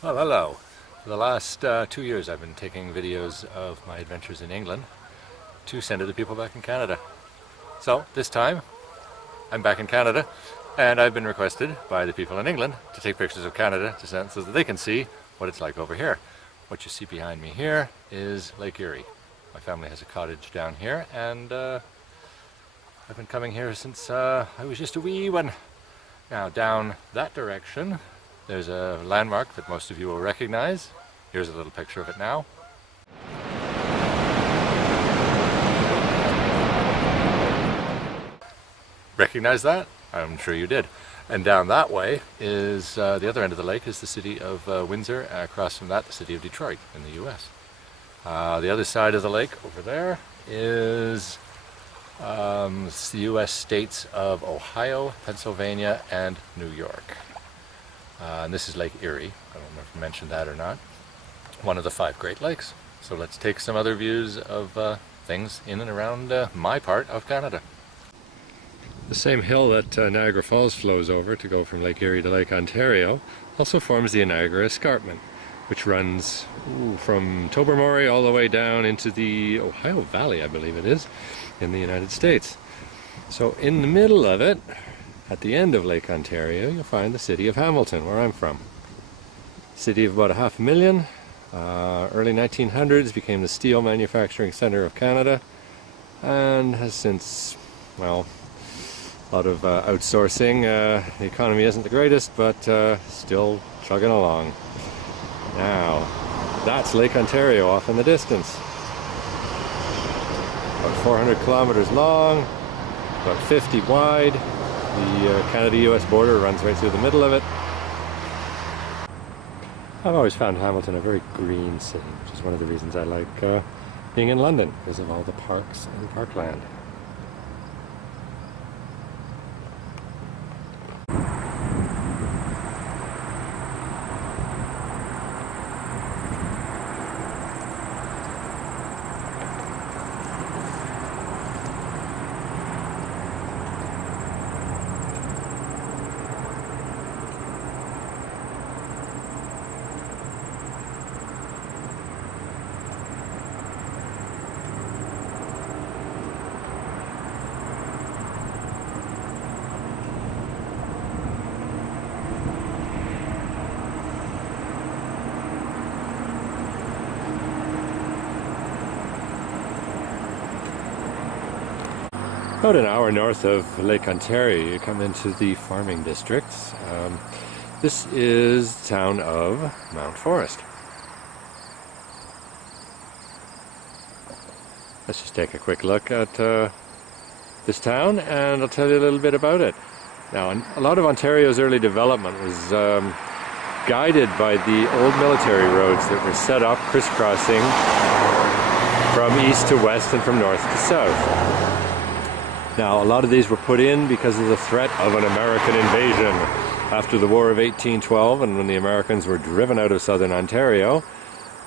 Well, hello. For the last 2 years I've been taking videos of my adventures in England to send to the people back in Canada. So this time I'm back in Canada and I've been requested by the people in England to take pictures of Canada to send so that they can see what it's like over here. What you see behind me here is Lake Erie. My family has a cottage down here and I've been coming here since I was just a wee one. Now down that direction there's a landmark that most of you will recognize. Here's a little picture of it now. Recognize that? I'm sure you did. And down that way is the other end of the lake is the city of Windsor, and across from that the city of Detroit in the US. The other side of the lake over there is the US states of Ohio, Pennsylvania, and New York. And this is Lake Erie. I don't know if I mentioned that or not. One of the 5 Great Lakes. So let's take some other views of things in and around my part of Canada. The same hill that Niagara Falls flows over to go from Lake Erie to Lake Ontario also forms the Niagara Escarpment, which runs from Tobermory all the way down into the Ohio Valley, I believe it is, in the United States. So in the middle of it, at the end of Lake Ontario, you'll find the city of Hamilton, where I'm from. City of about 500,000. Early 1900s became the steel manufacturing center of Canada, and has since, well, a lot of outsourcing. The economy isn't the greatest, but still chugging along. Now, that's Lake Ontario off in the distance. About 400 kilometers long, about 50 wide. The Canada-US border runs right through the middle of it. I've always found Hamilton a very green city, which is one of the reasons I like being in London, because of all the parks and parkland. About an hour north of Lake Ontario, you come into the farming districts. This is the town of Mount Forest. Let's just take a quick look at this town and I'll tell you a little bit about it. Now, a lot of Ontario's early development was guided by the old military roads that were set up crisscrossing from east to west and from north to south. Now, a lot of these were put in because of the threat of an American invasion. After the War of 1812, and when the Americans were driven out of southern Ontario,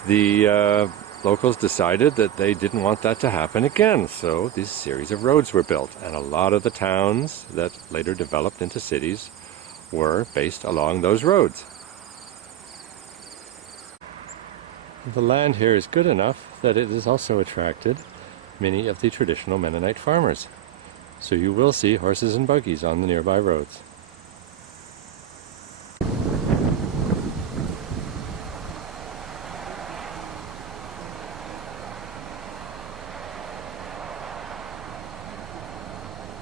the locals decided that they didn't want that to happen again. So this series of roads were built, and a lot of the towns that later developed into cities were based along those roads. The land here is good enough that it has also attracted many of the traditional Mennonite farmers. So you will see horses and buggies on the nearby roads.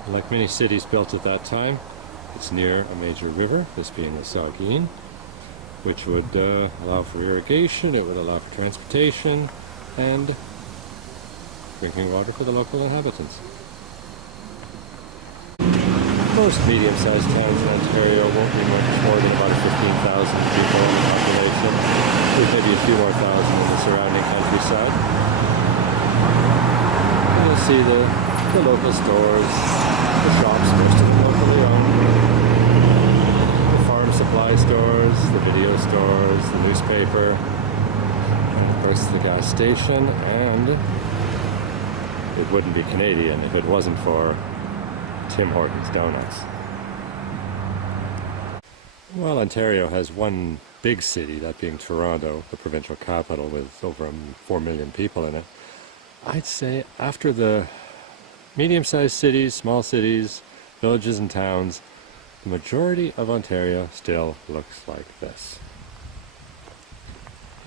Like many cities built at that time, it's near a major river, this being the Saugeen, which would allow for irrigation, it would allow for transportation, and drinking water for the local inhabitants. Most medium-sized towns in Ontario won't be much more than about 15,000 people in the population. There's maybe a few more thousand in the surrounding countryside. And you'll see the local stores, the shops, most of them locally owned, the farm supply stores, the video stores, the newspaper, and of course the gas station, and it wouldn't be Canadian if it wasn't for Tim Hortons Donuts. While Ontario has one big city, that being Toronto, the provincial capital with over 4 million people in it, I'd say after the medium-sized cities, small cities, villages and towns, the majority of Ontario still looks like this.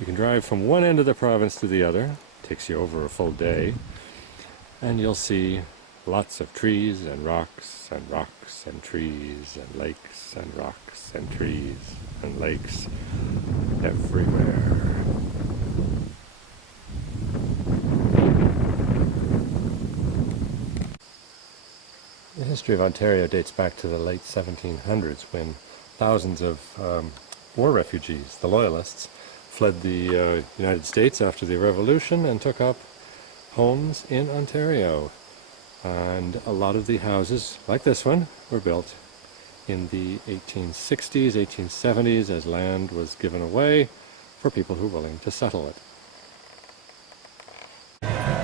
You can drive from one end of the province to the other, it takes you over a full day, and you'll see lots of trees and rocks and rocks and trees and lakes and rocks and trees and lakes everywhere. The history of Ontario dates back to the late 1700s when thousands of war refugees, the Loyalists, fled the United States after the Revolution and took up homes in Ontario. And a lot of the houses, like this one, were built in the 1860s, 1870s as land was given away for people who were willing to settle it.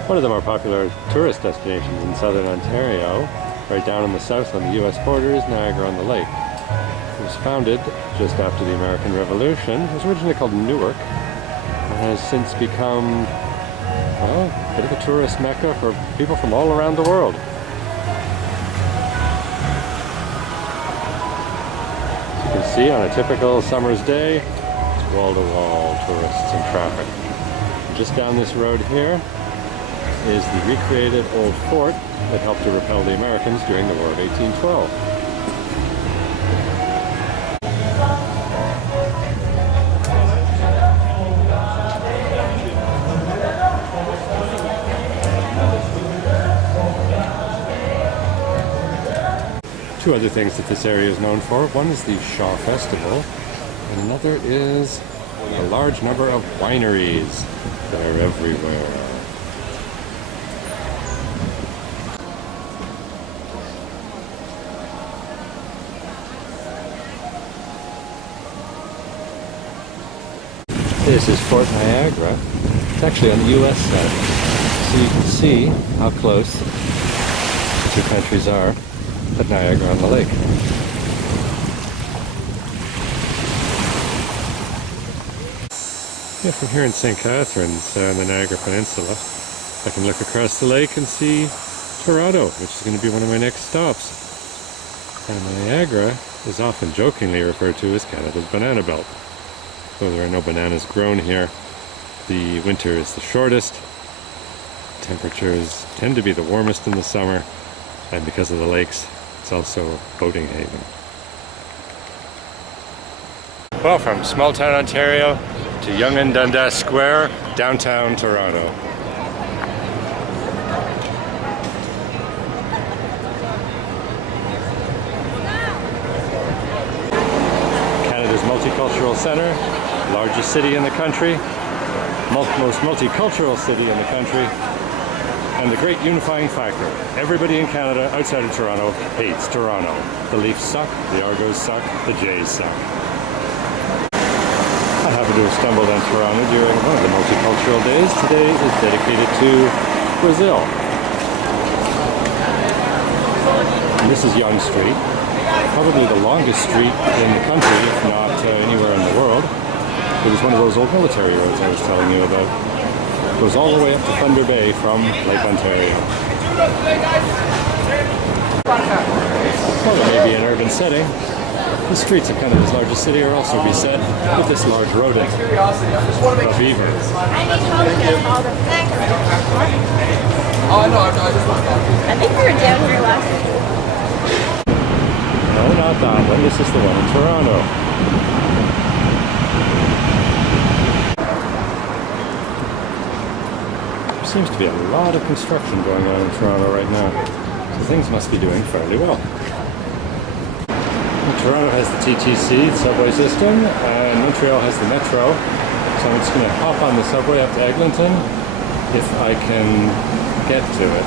One of the more popular tourist destinations in southern Ontario, right down in the south on the US border, is Niagara-on-the-Lake. It was founded just after the American Revolution. It was originally called Newark and has since become, well, a bit of a tourist mecca for people from all around the world. As you can see, on a typical summer's day, it's wall-to-wall tourists and traffic. And just down this road here is the recreated old fort that helped to repel the Americans during the War of 1812. Two other things that this area is known for. One is the Shaw Festival, and another is a large number of wineries that are everywhere. This is Fort Niagara. It's actually on the US side, so you can see how close the two countries are at Niagara-on-the-Lake. Yeah, from here in St. Catharines on the Niagara Peninsula, I can look across the lake and see Toronto, which is going to be one of my next stops. And Niagara is often jokingly referred to as Canada's banana belt. Though there are no bananas grown here, the winter is the shortest, temperatures tend to be the warmest in the summer, and because of the lakes, it's also a boating haven. Well, from small town Ontario to Yonge and Dundas Square, downtown Toronto. Canada's multicultural centre, largest city in the country, most multicultural city in the country, and the great unifying factor. Everybody in Canada outside of Toronto hates Toronto. The Leafs suck, the Argos suck, the Jays suck. I happen to have stumbled on Toronto during one of the multicultural days. Today is dedicated to Brazil. And this is Yonge Street, probably the longest street in the country, if not anywhere in the world. It was one of those old military roads I was telling you about. It goes all the way up to Thunder Bay from Lake Ontario. Well, it may be an urban setting. The streets of Canada's largest city are also beset with this large rodent, a beaver. I think we were down here last week. No, not that one. This is the one in Toronto. There seems to be a lot of construction going on in Toronto right now, so things must be doing fairly well. Toronto has the TTC, the subway system, and Montreal has the metro, so I'm just going to hop on the subway up to Eglinton if I can get to it.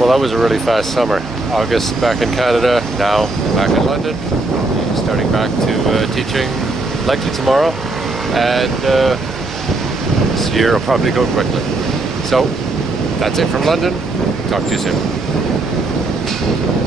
Well, that was a really fast summer. August back in Canada, now back in London. Starting back to teaching likely tomorrow, and this year will probably go quickly. So that's it from London. Talk to you soon.